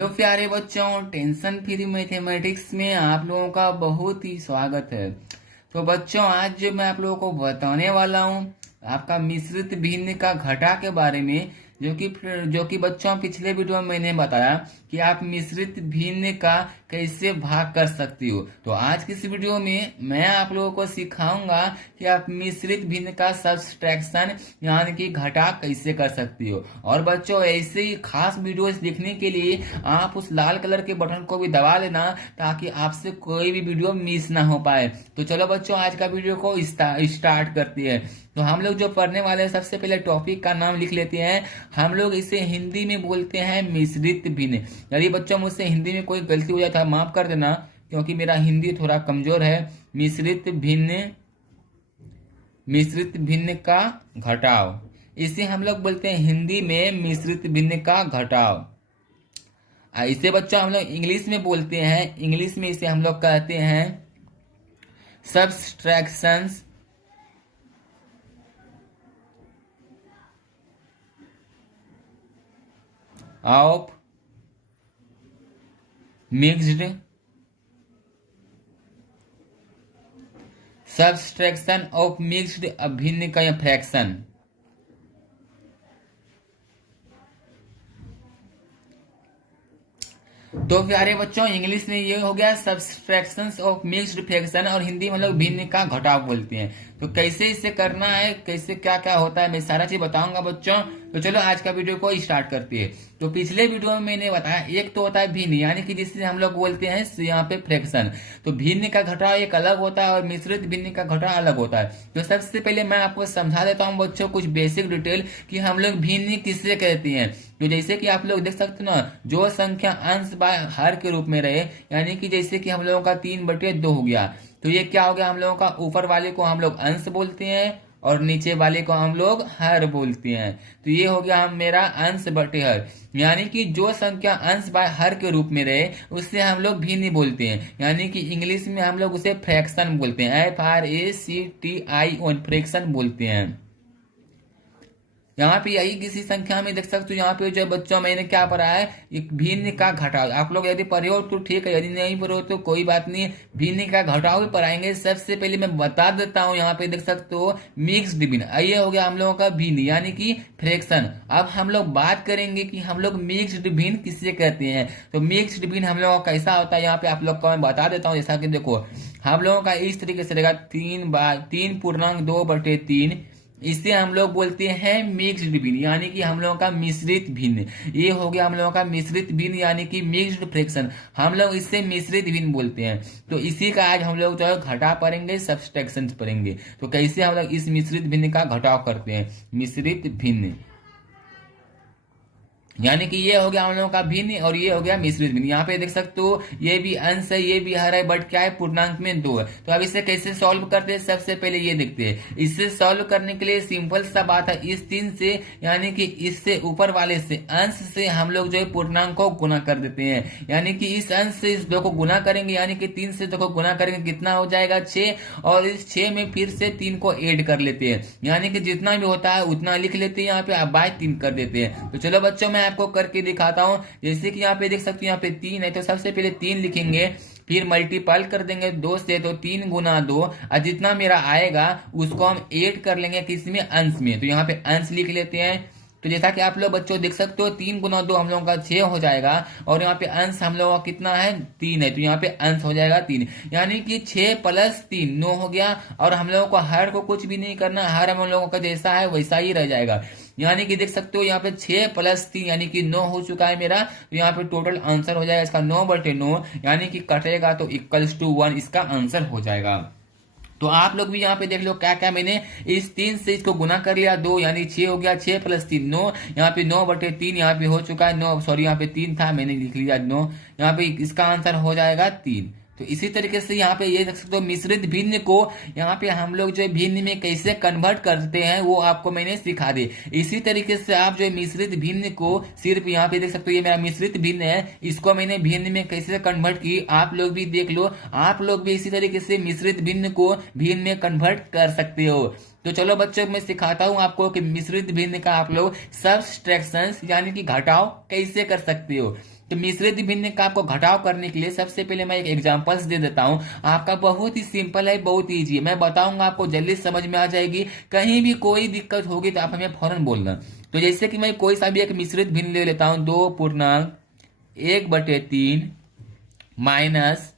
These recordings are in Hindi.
तो प्यारे बच्चों, टेंशन फ्री मैथमेटिक्स में आप लोगों का बहुत ही स्वागत है। तो बच्चों, आज जो मैं आप लोगों को बताने वाला हूँ आपका मिश्रित भिन्न का घटा के बारे में, जो कि बच्चों पिछले वीडियो में मैंने बताया कि आप मिश्रित भिन्न का कैसे भाग कर सकती हो। तो आज की इस वीडियो में मैं आप लोगों को सिखाऊंगा कि आप मिश्रित भिन्न का सब्सट्रैक्शन यानी कि घटा कैसे कर सकती हो। और बच्चों, ऐसे ही खास वीडियोस देखने के लिए आप उस लाल कलर के बटन को भी दबा लेना, ताकि आपसे कोई भी वीडियो मिस ना हो पाए। तो चलो बच्चों, आज का वीडियो को स्टार्ट करते हैं। तो हम लोग जो पढ़ने वाले हैं, सबसे पहले टॉपिक का नाम लिख लेते हैं। हम लोग इसे हिंदी में बोलते हैं मिश्रित भिन्न। यदि बच्चों मुझसे हिंदी में कोई गलती हो जाए तो माफ कर देना, क्योंकि मेरा हिंदी थोड़ा कमजोर है। मिश्रित भिन्न, मिश्रित भिन्न का घटाव, इसे हम लोग बोलते हैं हिंदी में मिश्रित भिन्न का घटाव। इसे बच्चों हम लोग इंग्लिश में बोलते हैं, इंग्लिश में इसे हम लोग कहते हैं subtractions of mixed, subtraction of mixed अभिन्न का फ्रैक्शन। तो प्यारे बच्चों, इंग्लिश में ये हो गया सब्सट्रैक्शंस ऑफ मिक्स्ड फ्रैक्शन, और हिंदी में हम लोग भिन्न का घटाव बोलते हैं। तो कैसे इसे करना है, कैसे क्या क्या होता है, मैं सारा चीज बताऊंगा बच्चों। तो चलो आज का वीडियो को स्टार्ट करते हैं। तो पिछले वीडियो में मैंने बताया, एक तो होता है भिन्न, यानी कि जिसे हम लोग बोलते हैं यहाँ पे फ्रैक्शन। तो भिन्न का घटाव एक अलग होता है और मिश्रित भिन्न का घटाव अलग होता है। तो सबसे पहले मैं आपको समझा देता हूँ बच्चों कुछ बेसिक डिटेल कि हम लोग भिन्न किससे कहते हैं। तो जैसे कि आप लोग देख सकते हो ना, जो संख्या अंश बाय हर के रूप में रहे, यानी कि जैसे कि हम लोगों का 3/2 हो गया, तो ये क्या हो गया, हम लोगों का ऊपर वाले को हम लोग अंश बोलते हैं और नीचे वाले को हम लोग हर बोलते हैं। तो ये हो गया हम मेरा अंश बटे हर, यानी कि जो संख्या अंश बाय हर के रूप में रहे उससे हम लोग भिन्न बोलते हैं, यानी कि इंग्लिश में हम लोग उसे फ्रैक्शन बोलते हैं, FRACTION, फ्रैक्शन बोलते हैं। यहाँ पे यही किसी संख्या में देख सकते हो, यहाँ पे जो बच्चों मैंने क्या पढ़ा है, एक भिन्न का घटाव। आप लोग यदि पढ़े हो तो ठीक है, यदि नहीं पढ़े हो तो कोई बात नहीं, भिन्न का घटाव भी पढ़ाएंगे। सबसे पहले मैं बता देता हूँ, यहाँ पे देख सकते हो मिक्स्ड भिन्न, ये हो गया हम लोगों का भिन्न यानी कि फ्रैक्शन। अब हम लोग बात करेंगे कि हम लोग मिक्स्ड भिन्न किससे कहते हैं। तो मिक्स्ड भिन्न हम लोगों का कैसा होता है, यहाँ पे आप लोग को मैं बता देता हूँ। जैसा कि देखो, हम लोगों का इस तरीके से रहेगा 3/3, इसे हम लोग बोलते हैं मिक्स्ड भिन्न, यानी कि हम लोगों का मिश्रित भिन्न। ये हो गया हम लोगों का मिश्रित भिन्न, यानी कि मिक्स्ड फ्रैक्शन, हम लोग इससे मिश्रित भिन्न बोलते हैं। तो इसी का आज हम लोग जो है घटा पढ़ेंगे, सब्सट्रैक्शन पढ़ेंगे। तो कैसे हम लोग इस मिश्रित भिन्न का घटाव करते हैं, मिश्रित भिन्न, यानी कि ये हो गया हम लोगों का भिन्न और ये हो गया मिश्रित भिन्न। यहाँ पे देख सकते हो ये भी अंश है, ये भी हर है, बट क्या है, पूर्णांक में 2 है। तो अब इसे कैसे सॉल्व करते हैं, सबसे पहले ये देखते हैं। इसे सॉल्व करने के लिए सिंपल सा बात है, इस 3 से यानी कि इससे ऊपर वाले से अंश से हम लोग जो है पूर्णांक को गुना कर देते हैं, यानी कि इस अंश से इस 2 को गुना करेंगे, यानी कि 3 से 2 को गुना करेंगे, कितना हो जाएगा 6, और इस 6 में फिर से 3 को ऐड कर लेते हैं, यानी कि जितना भी होता है उतना लिख लेते हैं, यहाँ पे अब बाय 3 कर देते हैं। तो चलो बच्चों, मैं आपको करके दिखाता हूं। जैसे कि यहाँ पे देख सकते हो, यहाँ पे 3 है, तो सबसे पहले 3 लिखेंगे, फिर मल्टीपल कर देंगे 2 से, तो 3 गुना 2, और जितना मेरा आएगा उसको हम ऐड कर लेंगे किसमें, अंश में। तो यहाँ पे अंश लिख लेते हैं। तो जैसा कि आप लोग बच्चों देख सकते हो, 3 गुना 2 हम लोगों का 6 हो जाएगा, और यहाँ पे अंश हम लोगों का कितना है, 3 है, तो यहाँ पे अंश हो जाएगा 3, यानी कि 6 + 3 9 हो गया। और हम लोगों को हर को कुछ भी नहीं करना, हर हम लोगों का जैसा है वैसा ही रह जाएगा, यानी कि देख सकते हो यहाँ पे 6 + 3 यानी कि 9 हो चुका है मेरा। तो यहाँ पे टोटल आंसर हो जाएगा इसका 9/9, यानी कि कटेगा तो =1, इसका आंसर हो जाएगा। तो आप लोग भी यहाँ पे देख लो क्या क्या, मैंने इस 3 से इसको गुना कर लिया, 2 यानी 6 हो गया, 6 + 3 9, यहाँ पे 9/3 यहाँ पे हो चुका है, 9 सॉरी यहाँ पे 3 था, मैंने लिख लिया 9, यहाँ पे इसका आंसर हो जाएगा 3। तो इसी तरीके से यहाँ पे ये देख सकते हो मिश्रित भिन्न को यहाँ पे हम लोग जो है भिन्न में कैसे कन्वर्ट करते हैं वो आपको मैंने सिखा दी। इसी तरीके से आप जो है मिश्रित भिन्न को सिर्फ यहाँ पे देख सकते हो, ये मेरा मिश्रित भिन्न है, इसको मैंने भिन्न में कैसे कन्वर्ट की आप लोग भी देख लो। आप लोग भी इसी तरीके से मिश्रित भिन्न को भिन्न में कन्वर्ट कर सकते हो। तो चलो बच्चों, मैं सिखाता हूं आपको कि मिश्रित भिन्न का आप लोग सब्सट्रैक्शंस यानी कि घटाव कैसे कर सकते हो। तो मिश्रित भिन्न का आपको घटाव करने के लिए सबसे पहले मैं एक एग्जांपल्स दे देता हूं। आपका बहुत ही सिंपल है, बहुत ईजी है, मैं बताऊंगा आपको जल्दी समझ में आ जाएगी। कहीं भी कोई दिक्कत होगी तो आप हमें फौरन बोलना। तो जैसे कि मैं कोई सा भी एक मिश्रित भिन्न ले लेता हूं, 2.1/3 माइनस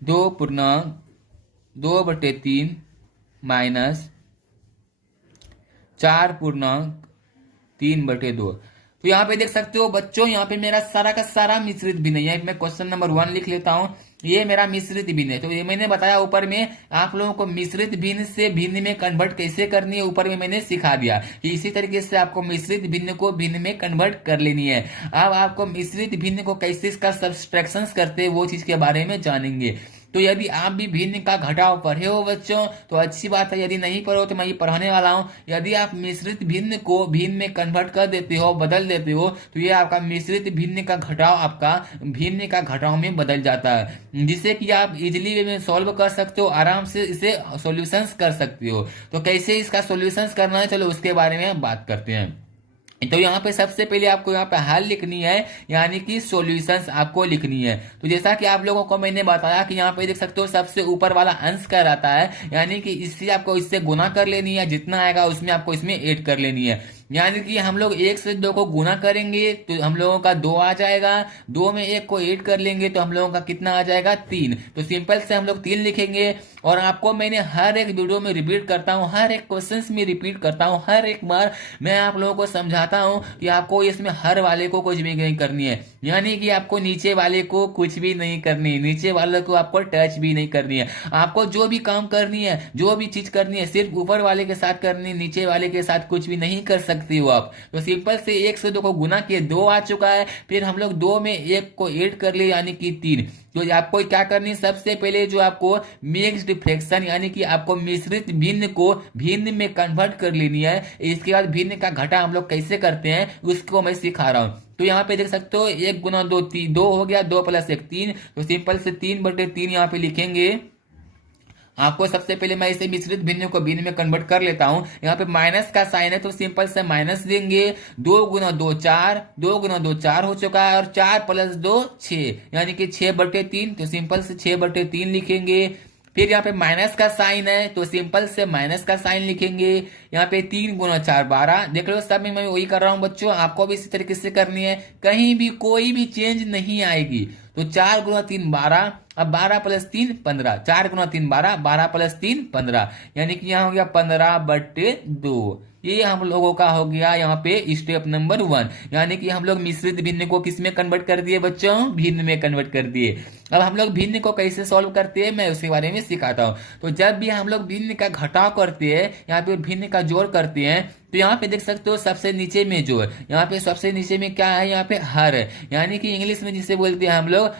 2.2/3 माइनस 4.3/2। तो यहाँ पे देख सकते हो बच्चों, यहाँ पे मेरा सारा का सारा मिश्रित भिन्न है। यहाँ मैं क्वेश्चन नंबर 1 लिख लेता हूँ, ये मेरा मिश्रित भिन्न है। तो ये मैंने बताया ऊपर में आप लोगों को मिश्रित भिन्न से भिन्न में कन्वर्ट कैसे करनी है, ऊपर में मैंने सिखा दिया कि इसी तरीके से आपको मिश्रित भिन्न को भिन्न में कन्वर्ट कर लेनी है। अब आपको मिश्रित भिन्न को कैसे इसका सब्सट्रैक्शन करते हैं वो चीज के बारे में जानेंगे। तो यदि आप भी भिन्न का घटाव पढ़े हो बच्चों तो अच्छी बात है, यदि नहीं पढ़े हो तो मैं ये पढ़ाने वाला हूँ। यदि आप मिश्रित भिन्न को भिन्न में कन्वर्ट कर देते हो, बदल देते हो, तो ये आपका मिश्रित भिन्न का घटाव आपका भिन्न का घटाव में बदल जाता है, जिसे कि आप इजिली वे में सॉल्व कर सकते हो, आराम से इसे सॉल्यूशंस कर सकते हो। तो कैसे इसका सॉल्यूशंस करना है, चलो उसके बारे में हम बात करते हैं। तो यहाँ पे सबसे पहले आपको यहाँ पे हल लिखनी है, यानी कि सॉल्यूशंस आपको लिखनी है। तो जैसा कि आप लोगों को मैंने बताया कि यहाँ पे देख सकते हो सबसे ऊपर वाला अंश क्या रहता है, यानी कि इससे आपको इससे गुना कर लेनी है, जितना आएगा उसमें आपको इसमें ऐड कर लेनी है। यानी कि हम लोग 1 से 2 को गुना करेंगे तो हम लोगों का 2 आ जाएगा, 2 में 1 को ऐड कर लेंगे तो हम लोगों का कितना आ जाएगा 3। तो सिंपल से हम लोग 3 लिखेंगे। और आपको मैंने हर एक वीडियो में रिपीट करता हूँ, हर एक क्वेश्चन में रिपीट करता हूँ, हर एक बार मैं आप लोगों को समझाता हूँ कि आपको इसमें हर वाले को कुछ भी नहीं करनी है, यानी कि आपको नीचे वाले को कुछ भी नहीं करनी है, नीचे वाले को आपको टच भी नहीं करनी है। आपको जो भी काम करनी है, जो भी चीज करनी है, सिर्फ ऊपर वाले के साथ करनी है, नीचे वाले के साथ कुछ भी नहीं कर सकती हो आप। तो सिंपल से 1 से 2 को गुना किए 2 आ चुका है, फिर हम लोग 2 में 1 को ऐड कर लिए यानी कि 3। तो आपको क्या करनी है, सबसे पहले जो आपको मिक्स्ड फ्रैक्शन यानी कि आपको मिश्रित भिन्न को भिन्न में कन्वर्ट कर लेनी है। इसके बाद भिन्न का घटा हम लोग कैसे करते हैं उसको मैं सिखा रहा हूं। तो यहाँ पे देख सकते हो 1 गुना 2 2 हो गया, 2 + 1 3। तो सिंपल से 3/3 यहाँ पे लिखेंगे। आपको सबसे पहले मैं इसे मिश्रित भिन्न को भिन्न में कन्वर्ट कर लेता हूं। यहाँ पे माइनस का साइन है तो सिंपल से माइनस देंगे। 2 गुना 2 4, 2 गुना 2 4 हो चुका है, और 4 + 2 6 यानी कि 6/3। तो सिंपल से 6/3 लिखेंगे। फिर यहाँ पे माइनस का साइन है तो सिंपल से माइनस का साइन लिखेंगे। यहाँ पे 3 गुना 4 12। देख लो सब में मैं वही कर रहा हूँ बच्चों, आपको भी इसी तरीके से करनी है, कहीं भी कोई भी चेंज नहीं आएगी। तो 4 गुना 3 12, अब 12 + 3 15, 4 गुना 3 12, 12 + 3 15, यानी कि यहाँ हो गया 15/2। ये हम लोगों का हो गया यहाँ पे स्टेप नंबर 1, यानी कि हम लोग मिश्रित भिन्न को किस में कन्वर्ट कर दिए बच्चों, भिन्न में कन्वर्ट कर दिए। अब हम लोग भिन्न को कैसे सॉल्व करते हैं मैं उसके बारे में सिखाता हूँ। तो जब भी हम लोग भिन्न का घटाव करते हैं, यहाँ पे भिन्न का जोड़ करते हैं, तो यहाँ पे देख सकते हो सबसे नीचे में जो है, यहाँ पे सबसे नीचे में क्या है, यहाँ पे हर है, यानी कि इंग्लिश में जिसे बोलते हैं हम लोग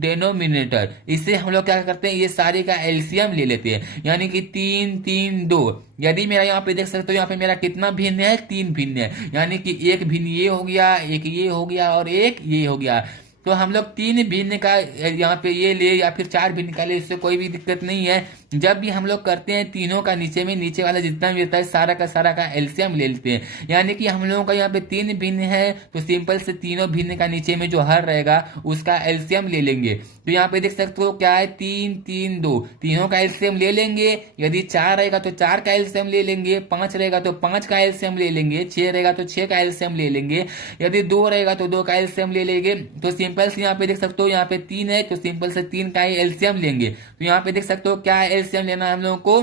डेनोमिनेटर। इससे हम लोग क्या करते हैं, ये सारे का एलसीएम ले लेते हैं, यानी कि 3 3 2। यदि मेरा यहाँ पे देख सकते हो यहाँ पे मेरा कितना भिन्न है, 3 भिन्न है, यानी कि एक भिन्न ये हो गया, एक ये हो गया और एक ये हो गया। तो हम लोग 3 भिन्न का यहाँ पे ये ले या फिर 4 भिन्न का ले, इससे कोई भी दिक्कत नहीं है। जब भी हम लोग करते हैं तीनों का नीचे में नीचे वाला जितना भी होता है सारा का एलसीएम ले लेते हैं, यानी कि हम लोगों का यहाँ पे 3 भिन्न है तो सिंपल से तीनों भिन्न का नीचे में जो हर रहेगा उसका एलसीएम ले लेंगे। तो यहाँ पे देख सकते हो क्या है, 3 3 2, तीनों का एलसीएम ले लेंगे। यदि 4 रहेगा तो 4 का एलसीएम ले लेंगे, 5 रहेगा तो 5 का एलसीएम ले लेंगे, 6 रहेगा तो 6 का एलसीएम ले लेंगे, यदि 2 रहेगा तो 2 का एलसीएम ले लेंगे। तो सिंपल से यहाँ पे देख सकते हो यहाँ पे 3 है तो सिंपल से 3 का ही एलसीएम लेंगे। तो यहाँ पे देख सकते हो क्या एलसीएम लेना है हम लोगों को,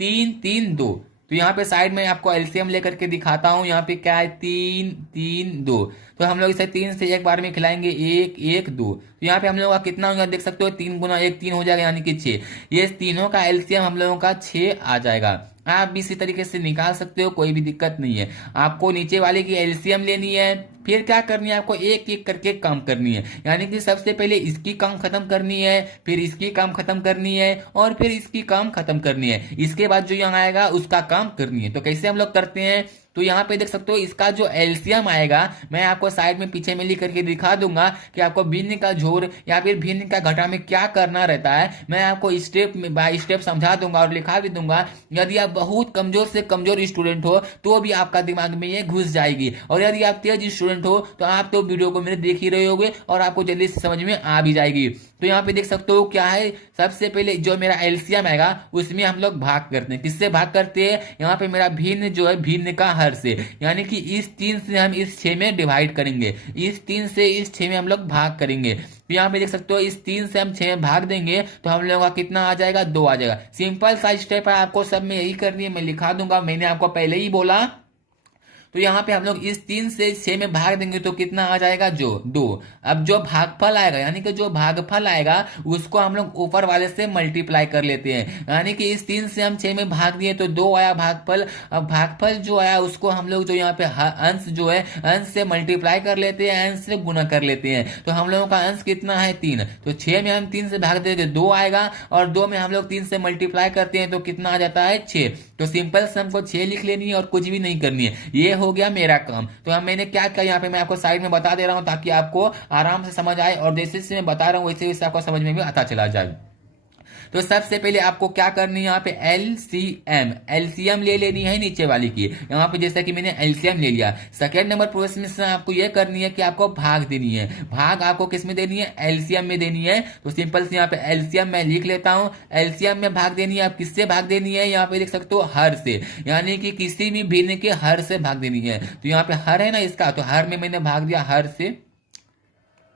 3 3 2। तो यहाँ पे साइड में आपको एलसीएम लेकर के दिखाता हूँ, यहाँ पे क्या है 3 3 2। तो हम लोग इसे 3 से एक बार में खिलाएंगे, 1 1 2। तो यहाँ पे हम लोगों का कितना होगा देख सकते हो, 3 गुना 1 3 हो जाएगा, यानी कि 6। ये तीनों का एलसीएम हम लोगों का 6 आ जाएगा। आप भी इसी तरीके से निकाल सकते हो, कोई भी दिक्कत नहीं है। आपको नीचे वाले की एलसीएम लेनी है, फिर क्या करनी है आपको, एक एक करके काम करनी है, यानी कि सबसे पहले इसकी काम खत्म करनी है, फिर इसकी काम खत्म करनी है, और फिर इसकी काम खत्म करनी है। इसके बाद जो यहाँ आएगा उसका काम करनी है। तो कैसे हम लोग करते हैं, तो यहाँ पे देख सकते हो इसका जो एलसीएम आएगा, मैं आपको साइड में पीछे में लिख करके दिखा दूंगा कि आपको भिन्न का जोड़ या फिर भिन्न का घटा में क्या करना रहता है। मैं आपको स्टेप बाय स्टेप समझा दूंगा और लिखा भी दूंगा। यदि आप बहुत कमजोर से कमजोर स्टूडेंट हो तो भी आपका दिमाग में ये घुस जाएगी, और यदि आप तेज स्टूडेंट हो तो आप तो वीडियो को मेरे देख ही रहे होगे और आपको जल्दी से समझ में आ भी जाएगी। तो यहाँ पे देख सकते हो क्या है, सबसे पहले जो मेरा एलसीएम आएगा उसमें हम लोग भाग करते हैं। किससे भाग करते हैं? यहाँ पे मेरा भिन्न जो है भिन्न का हर से, यानी कि इस 3 से हम इस 6 में डिवाइड करेंगे, इस 3 से इस 6 में हम लोग भाग करेंगे। तो यहाँ पे देख सकते हो इस 3 से हम 6 में भाग देंगे तो हम लोगों का कितना आ जाएगा? 2 आ जाएगा। सिंपल सा स्टेप है, आपको सब में यही करनी है, मैं लिखा दूंगा, मैंने आपको पहले ही बोला। तो यहाँ पे हम लोग इस 3 से 6 में भाग देंगे तो कितना आ जाएगा? जो 2। अब जो भागफल आएगा, यानी कि जो भागफल आएगा उसको हम लोग ऊपर वाले से मल्टीप्लाई कर लेते हैं, यानी कि इस 3 से हम 6 में भाग दिए तो 2 आया भागफल। अब भागफल जो आया उसको हम लोग जो यहाँ पे अंश जो है अंश से मल्टीप्लाई कर लेते हैं, अंश से गुना कर लेते हैं। तो हम लोगों का अंश कितना है? 3। तो 6 में हम 3 से भाग देते 2 आएगा, और 2 में हम लोग 3 से मल्टीप्लाई करते हैं तो कितना आ जाता है? 6। तो सिंपल से हमको 6 लिख लेनी है और कुछ भी नहीं करनी है, ये हो गया मेरा काम। तो हम मैंने क्या किया, यहाँ पे मैं आपको साइड में बता दे रहा हूं ताकि आपको आराम से समझ आए, और जैसे जैसे मैं बता रहा हूं वैसे वैसे आपको समझ में भी आता चला जाए। तो सबसे पहले आपको क्या करनी है, यहाँ पे एलसीएम ले लेनी है नीचे वाली की। यहाँ पे जैसा कि मैंने एलसीएम ले लिया। सेकेंड नंबर प्रोसेस में आपको ये करनी है कि आपको भाग देनी है। भाग आपको किस में देनी है? एलसीएम में देनी है। तो सिंपल से यहाँ पे एलसीएम मैं लिख लेता हूँ। एलसीएम में भाग देनी है, आप किससे भाग देनी है? यहाँ पे देख सकते हो हर से, यानी कि किसी भी भिन्न के हर से भाग देनी है। तो यहाँ पे हर है ना इसका, तो हर में मैंने भाग दिया,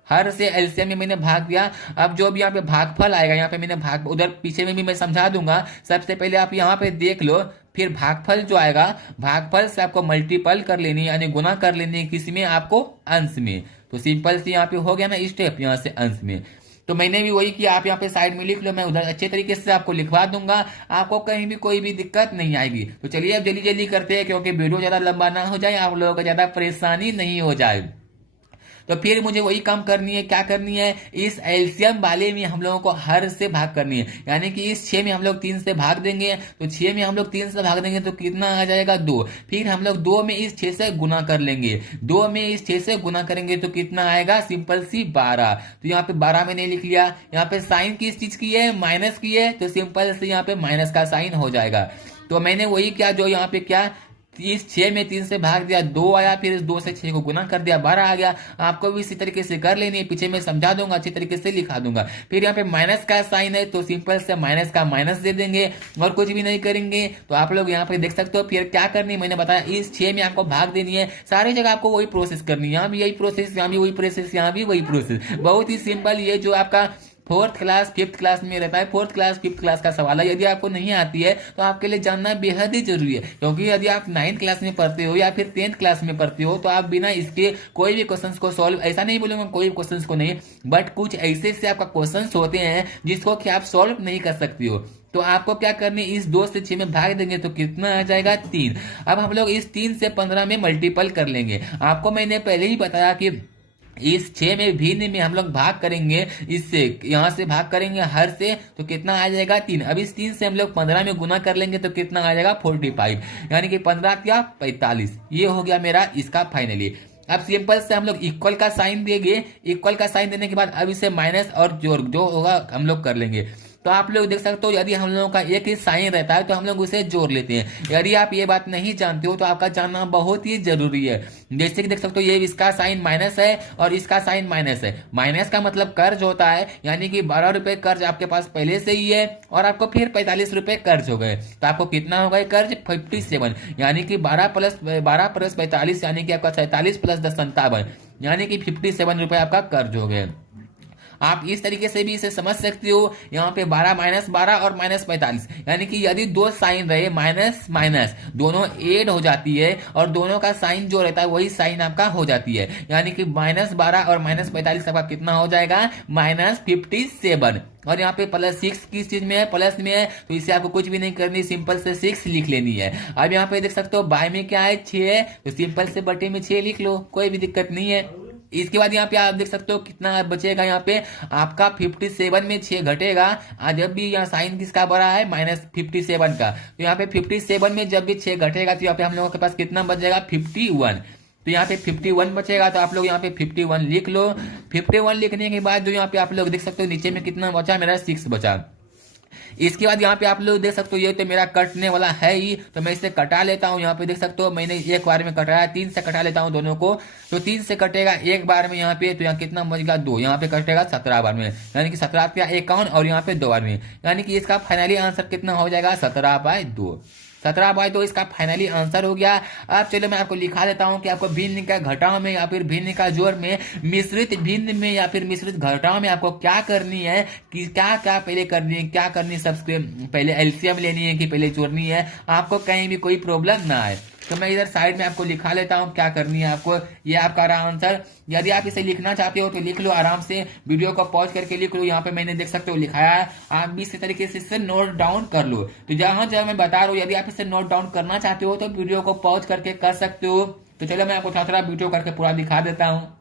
हर से एलसीएम में मैंने भाग दिया। अब जो भी यहाँ पे भागफल आएगा, यहाँ पे मैंने भाग उधर पीछे में भी मैं समझा दूंगा। सबसे पहले आप यहाँ पे देख लो, फिर भागफल जो आएगा भागफल से आपको मल्टीपल कर लेनी, यानी गुना कर लेनी, किसी में? आपको अंश में। तो सिंपल से यहाँ पे हो गया ना स्टेप, यहाँ से अंश में। तो मैंने भी वही किया, आप यहाँ पे साइड में लिख लो, मैं उधर अच्छे तरीके से आपको लिखवा दूंगा, आपको कहीं भी कोई भी दिक्कत नहीं आएगी। तो चलिए अब जल्दी जल्दी करते हैं, क्योंकि वीडियो ज्यादा लंबा ना हो जाए, आप लोगों को ज्यादा परेशानी नहीं हो जाए। तो फिर मुझे वही काम करनी है, क्या करनी है? इस एलसीएम वाले में हम लोगों को हर से भाग करनी है, यानी कि इस 6 में हम लोग 3 से भाग देंगे, तो 6 में हम लोग 3 से भाग देंगे तो कितना आ जाएगा? 2। फिर हम लोग 2 में इस 6 से गुना कर लेंगे, 2 में इस 6 से गुना करेंगे तो कितना आएगा? सिंपल सी 12। तो यहाँ पे 12 मैंने लिख लिया। यहाँ पे साइन किस चीज की है? माइनस की है, तो सिंपल से यहाँ पे माइनस का साइन हो जाएगा। तो मैंने वही किया, जो यहाँ पे क्या, इस 6 में 3 से भाग दिया, 2 आया, फिर इस 2 से 6 को गुना कर दिया, 12 आ गया। आपको भी इसी तरीके से कर लेनी है, पीछे मैं समझा दूंगा, अच्छी तरीके से लिखा दूंगा। फिर यहाँ पे माइनस का साइन है तो सिंपल से माइनस का माइनस दे देंगे और कुछ भी नहीं करेंगे। तो आप लोग यहाँ पे देख सकते हो। फिर क्या करनी है, मैंने बताया इस 6 में आपको भाग देनी है, सारी जगह आपको वही प्रोसेस करनी है, यहाँ भी यही प्रोसेस, यहाँ भी वही प्रोसेस, यहाँ भी वही प्रोसेस, बहुत ही सिंपल। ये जो आपका 4th क्लास 5th क्लास में रहता है, 4th क्लास 5th क्लास का सवाल है। यदि आपको नहीं आती है तो आपके लिए जानना बेहद ही जरूरी है, क्योंकि यदि आप 9th क्लास में पढ़ते हो या फिर 10th क्लास में पढ़ते हो तो आप बिना इसके कोई भी क्वेश्चंस को सॉल्व, ऐसा नहीं बोलूंगा कोई भी क्वेश्चंस को नहीं, बट कुछ ऐसे से आपका क्वेश्चंस होते हैं जिसको कि आप सॉल्व नहीं कर सकती हो। तो आपको क्या करनी, इस 2 से 6 में भाग देंगे तो कितना आ जाएगा? 3। अब हम लोग इस 3 से 15 में मल्टीपल कर लेंगे। आपको मैंने पहले ही बताया कि इस 6 में भिन्न में हम लोग भाग करेंगे, इससे यहां से भाग करेंगे हर से, तो कितना आ जाएगा? 3। अब इस 3 से हम लोग 15 में गुना कर लेंगे तो कितना आ जाएगा? 45, यानी कि 15 क्या 45। ये हो गया मेरा इसका फाइनली। अब सिंपल से हम लोग इक्वल का साइन देंगे, इक्वल का साइन देने के बाद अब इसे माइनस और जोड़ जो होगा हम लोग कर लेंगे। तो आप लोग देख सकते हो, यदि हम लोगों का एक ही साइन रहता है तो हम लोग उसे जोड़ लेते हैं। यदि आप ये बात नहीं जानते हो तो आपका जानना बहुत ही जरूरी है। जैसे कि देख सकते हो, ये इसका साइन माइनस है और इसका साइन माइनस है। माइनस का मतलब कर्ज होता है, यानी कि 12 रुपए कर्ज आपके पास पहले से ही है और आपको फिर 45 रुपए कर्ज हो गए, तो आपको कितना हो गए कर्ज? 57, यानी कि 12 प्लस 45, यानी कि आपका 47 प्लस 10 57, यानी कि 57 रुपए आपका कर्ज हो गए। आप इस तरीके से भी इसे समझ सकते हो। यहाँ पे 12 माइनस 12 और माइनस 45, यानी कि यदि 2 साइन रहे माइनस माइनस दोनों एड हो जाती है और दोनों का साइन जो रहता है वही साइन आपका हो जाती है, यानी कि माइनस 12 और माइनस 45 आपका कितना हो जाएगा? माइनस 57। और यहाँ पे प्लस 6 किस चीज में है? प्लस में है, तो इसे आपको कुछ भी नहीं करनी, सिंपल से 6 लिख लेनी है। अब यहाँ पे देख सकते हो बाय में क्या है? 6 है, तो सिंपल से बटे में 6 लिख लो, कोई भी दिक्कत नहीं है। इसके बाद यहाँ पे आप देख सकते हो कितना बचेगा। यहाँ पे आपका 57 में 6 घटेगा। जब भी यहाँ साइन किसका बड़ा है, -57 का, तो यहाँ पे 57 में जब भी 6 घटेगा तो यहाँ पे हम लोगों के पास कितना बच जाएगा, 51। तो यहाँ पे 51 बचेगा। तो आप लोग यहाँ पे 51 लिख लो। 51 लिखने के बाद जो यहाँ पे आप लोग देख सकते हो नीचे में कितना बचा, मेरा 6 बचा। इसके बाद यहाँ पे आप लोग देख सकते हो ये तो मेरा कटने वाला है ही, तो मैं इसे कटा लेता हूँ। यहाँ पे देख सकते हो मैंने एक बार में कटाया, 3 से कटा लेता हूँ दोनों को। तो 3 से कटेगा एक बार में यहाँ पे, तो यहाँ कितना बचेगा 2, यहाँ पे कटेगा 17 बार में, यानी कि 17×51 और यहाँ पे 2 बार में, यानी कि इसका फाइनली आंसर कितना हो जाएगा, 17/2। 17/2 इसका फाइनली आंसर हो गया। अब चलो मैं आपको लिखा देता हूं कि आपको भिन्न का घटाव में या फिर भिन्न का जोड़ में, मिश्रित भिन्न में या फिर मिश्रित घटाव में आपको क्या करनी है, कि क्या क्या पहले करनी है, क्या करनी है, सबसे पहले एलसीएम लेनी है कि पहले जोड़नी है, आपको कहीं भी कोई प्रॉब्लम ना आए। तो मैं इधर साइड में आपको लिखा लेता हूँ क्या करनी है आपको। ये आपका रहा आंसर। यदि आप इसे लिखना चाहते हो तो लिख लो आराम से, वीडियो को पॉज करके लिख लो। यहाँ पे मैंने देख सकते हो लिखाया है, आप भी इसी तरीके से इसे नोट डाउन कर लो। तो जहां जहां मैं बता रहा हूँ, यदि आप इसे नोट डाउन करना चाहते हो तो वीडियो को पॉज करके कर सकते हो। तो चलो मैं आपको थोड़ा थोड़ा वीडियो करके पूरा दिखा देता हूँ।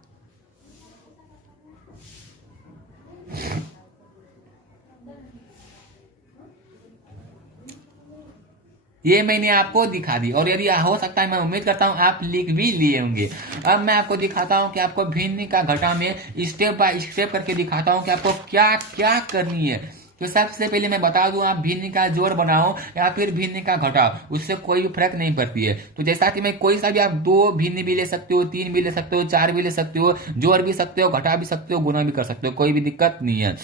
ये मैंने आपको दिखा दी, और यदि हो सकता है, मैं उम्मीद करता हूं आप लिख भी लिए होंगे। अब मैं आपको दिखाता हूं कि आपको भिन्न का घटा में स्टेप बाय स्टेप करके दिखाता हूं कि आपको क्या क्या करनी है। तो सबसे पहले मैं बता दूं, आप भिन्न का जोड़ बनाओ या फिर भिन्न का घटाओ, उससे कोई भी फर्क नहीं पड़ती है। तो जैसा कि मैं कोई सा भी, आप 2 भिन्न भी ले सकते हो, 3 भी ले सकते हो, 4 भी ले सकते हो, जोड़ भी सकते हो, घटा भी सकते हो, गुना भी कर सकते हो, कोई भी दिक्कत नहीं है।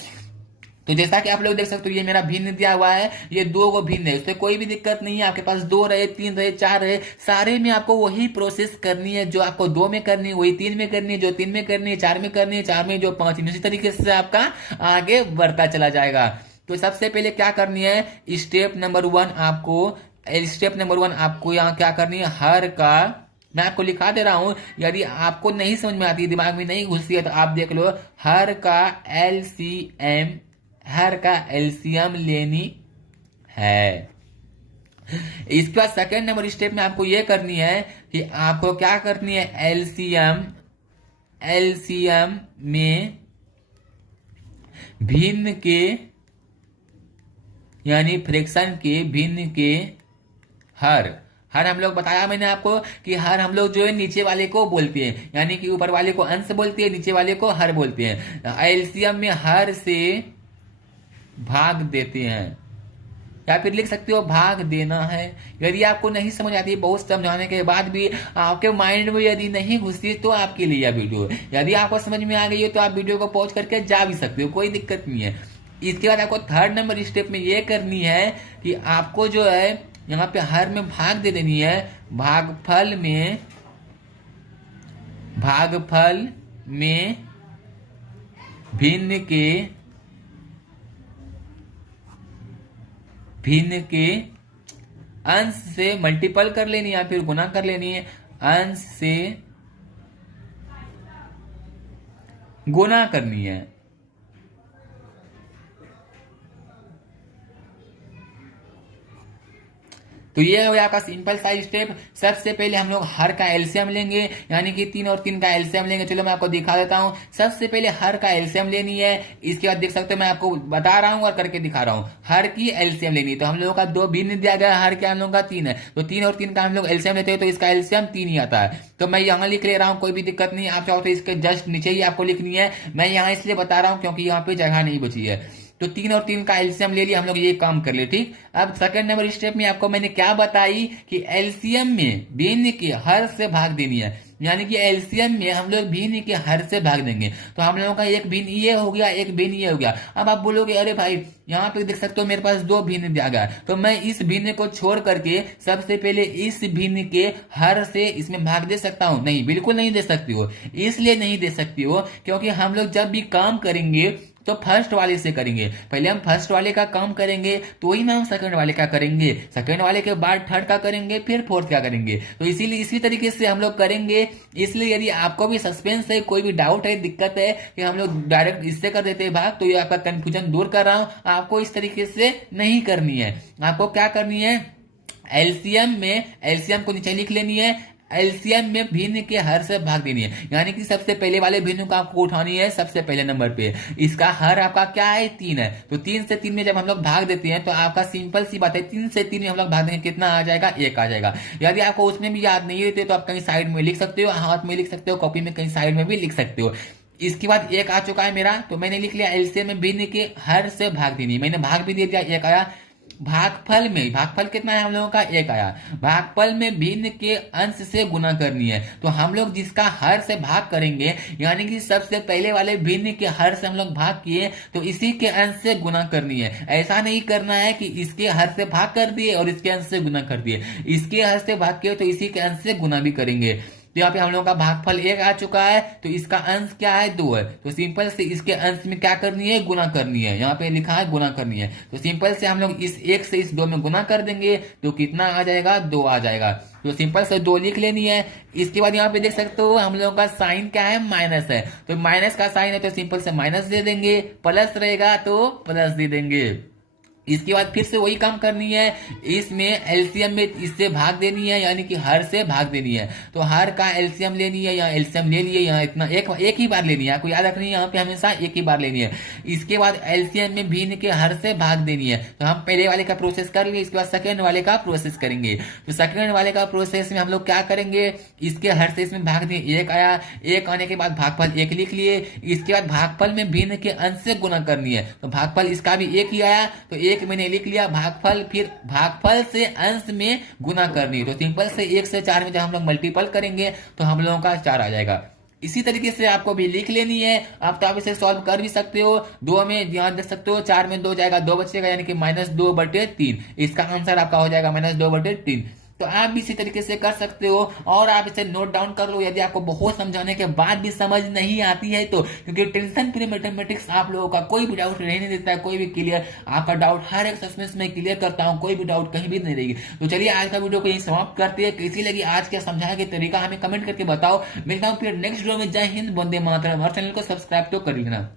तो जैसा कि आप लोग देख सकते हो ये मेरा भिन्न दिया हुआ है, ये 2 को भिन्न है, उससे कोई भी दिक्कत नहीं है। आपके पास 2 रहे, 3 रहे, 4 रहे, सारे में आपको वही प्रोसेस करनी है जो आपको 2 में करनी है, वही 3 में करनी है जो 3 में करनी है, 4 में करनी है, 4 में जो 5 में, इसी तरीके से आपका आगे बढ़ता चला जाएगा। तो सबसे पहले क्या करनी है, स्टेप नंबर 1 आपको यहाँ क्या करनी है, हर का, मैं आपको लिखा दे रहा हूं, यदि आपको नहीं समझ में आती, दिमाग में नहीं घुसती है तो आप देख लो, हर का एलसीएम लेनी है। इसके बाद सेकेंड नंबर स्टेप में आपको ये करनी है कि आपको क्या करनी है, एलसीएम में भिन्न के, यानी फ्रैक्शन के भिन्न के हर हम लोग बताया मैंने आपको कि हर हम लोग जो है नीचे वाले को बोलते हैं, यानी कि ऊपर वाले को अंश बोलते हैं, नीचे वाले को हर बोलते हैं। एलसीएम में हर से भाग देते हैं, या फिर लिख सकते हो भाग देना है। यदि आपको नहीं समझ आती, बहुत समझाने के बाद भी आपके माइंड में यदि नहीं घुसती, तो आपके लिए यह वीडियो। यदि आपको समझ में आ गई है तो आप वीडियो को पॉज करके जा भी सकते हो, कोई दिक्कत नहीं है। इसके बाद आपको थर्ड नंबर स्टेप में यह करनी है कि आपको जो है यहाँ पे हर में भाग दे देनी है, भागफल में भिन्न के अंश से मल्टीपल कर लेनी है या फिर गुना कर लेनी है, अंश से गुना करनी है। तो ये हो गया आपका सिंपल सा स्टेप। सबसे पहले हम लोग हर का एलसीएम लेंगे, यानी कि 3 और 3 का एलसीएम लेंगे। चलो मैं आपको दिखा देता हूं। सबसे पहले हर का एलसीएम लेनी है, इसके बाद देख सकते हो मैं आपको बता रहा हूं और करके दिखा रहा हूं। हर की एलसीएम लेनी है, तो हम लोगों का 2 भिन्न दिया गया, हर क्या हम लोगों का 3 है, तो 3 और 3 का हम लोग एलसीएम लेते हैं, तो इसका एलसीएम 3 ही आता है। तो मैं यहाँ लिख ले रहा हूँ, कोई भी दिक्कत नहीं। आप चाहो तो इसके जस्ट नीचे ही आपको लिखनी है, मैं यहाँ इसलिए बता रहा हूँ क्योंकि यहाँ पे जगह नहीं बची है। तो 3 और 3 का एलसीएम ले लिया हम लोग, ये काम कर लिए, ठीक। अब सेकंड नंबर स्टेप में आपको मैंने क्या बताई कि एलसीएम में भिन्न के हर से भाग देनी है, यानी कि एलसीएम में हम लोग भिन्न के हर से भाग देंगे। तो हम लोगों का एक भिन्न ये हो गया, एक भिन्न ये हो गया। अब आप बोलोगे अरे भाई यहाँ पे देख सकते हो मेरे पास 2 भिन्न दिया गया, तो मैं इस भिन्न को छोड़ करके सबसे पहले इस भिन्न के हर से इसमें भाग दे सकता हूं? नहीं, बिल्कुल नहीं दे सकती हो। इसलिए नहीं दे सकती हो क्योंकि हम लोग जब भी काम करेंगे तो फर्स्ट वाले से करेंगे। पहले हम फर्स्ट वाले का काम करेंगे, तो ही में हम सेकंड वाले का करेंगे, सेकंड वाले के बाद थर्ड का करेंगे, फिर फोर्थ का करेंगे। तो इसीलिए इसी तरीके से हम लोग करेंगे। इसलिए यदि आपको भी सस्पेंस है, कोई भी डाउट है, दिक्कत है कि हम लोग डायरेक्ट इससे कर देते हैं भाग, तो ये आपका कंफ्यूजन दूर कर रहा हूं। आपको इस तरीके से नहीं करनी है। आपको क्या करनी है, एलसीएम में एलसीएम को नीचे लिख लेनी है, एलसीएम में भिन्न के हर से भाग देनी है, यानी कि सबसे पहले वाले भिन्न को आपको उठानी है सबसे पहले नंबर पे। इसका हर आपका क्या है 3 है, तो 3 से 3 में जब हम लोग भाग देते हैं तो आपका सिंपल सी बात है 3 से 3 में हम लोग भाग देंगे कितना आ जाएगा 1 आ जाएगा। यदि आपको उसमें भी याद नहीं रहते तो आप कहीं साइड में लिख सकते हो, हाथ में लिख सकते हो, कॉपी में कहीं साइड में भी लिख सकते हो। इसके बाद 1 आ चुका है मेरा, तो मैंने लिख लिया एलसीएम में भिन्न के हर से भाग देनी है, मैंने भाग भी दे दिया 1 आया। भागफल कितना है हम लोगों का 1 आया। भागफल में भिन्न के अंश से गुना करनी है, तो हम लोग जिसका हर से भाग करेंगे यानी कि सबसे पहले वाले भिन्न के हर से हम लोग भाग किए तो इसी के अंश से गुना करनी है। ऐसा नहीं करना है कि इसके हर से भाग कर दिए और इसके अंश से गुना कर दिए, इसके हर से भाग किए तो इसी के अंश से गुना भी करेंगे। तो यहाँ पे हम लोगों का भागफल 1 आ चुका है, तो इसका अंश क्या है 2 है, तो सिंपल से इसके अंश में क्या करनी है गुना करनी है, यहाँ पे लिखा है गुना करनी है। तो सिंपल से हम लोग इस 1 से इस 2 में गुना कर देंगे तो कितना आ जाएगा 2 आ जाएगा, तो सिंपल से 2 लिख लेनी है। इसके बाद यहाँ पे देख सकते हो हम लोगों का साइन क्या है माइनस है, तो माइनस का साइन है तो सिंपल से माइनस दे देंगे, प्लस रहेगा तो प्लस दे देंगे। इसके बाद फिर से वही काम करनी है, इसमें एलसीएम में इससे भाग देनी है यानी कि हर से भाग देनी है, तो हर का एलसीएम लेनी है, यहाँ एलसीएम ले लिए, यहाँ इतना एक ही बार लेनी है, आपको याद रखनी है यहाँ पे हमेशा एक ही बार लेनी है। इसके बाद एलसीएम में भिन्न के हर से भाग देनी है, तो हम पहले वाले का प्रोसेस कर लिए, इसके बाद सेकेंड वाले का प्रोसेस करेंगे। तो सेकेंड वाले का प्रोसेस में हम लोग क्या करेंगे, इसके हर से इसमें भाग दिए 1 आया, 1 आने के बाद भागफल 1 लिख लिए। इसके बाद भागफल में भिन्न के अंश से गुना करनी है, तो भागफल इसका भी 1 ही आया, तो 1 मैंने लिख लिया भागफल, फिर भागफल से अंश में गुना करनी, तो सिंपल से 1 से 4 में जब हम लोग मल्टीपल करेंगे तो हम लोगों का 4 आ जाएगा। इसी तरीके से आपको भी लिख लेनी है, आप तो आप इसे सॉल्व कर भी सकते हो। 2 में ध्यान दे सकते हो, 4 में 2 जाएगा, 2 बचेगा यानी कि -2/3, इसका आंसर आपका हो जाएगा -2/3। तो आप भी इसी तरीके से कर सकते हो और आप इसे नोट डाउन कर लो यदि आपको बहुत समझाने के बाद भी समझ नहीं आती है तो, क्योंकि टेंशन फ्री मैथमेटिक्स आप लोगों का कोई भी डाउट रहने देता है, कोई भी क्लियर, आपका डाउट हर एक सस्पेंस में क्लियर करता हूं, कोई भी डाउट कहीं भी नहीं रहेगी। तो चलिए आज का वीडियो को यही समाप्त करते हैं, कैसी लगी आज का समझाने का तरीका हमें कमेंट करके बताओ। मिलता हूं फिर नेक्स्ट वीडियो में, जय हिंद, वंदे मातरम। और चैनल को सब्सक्राइब तो कर लेना।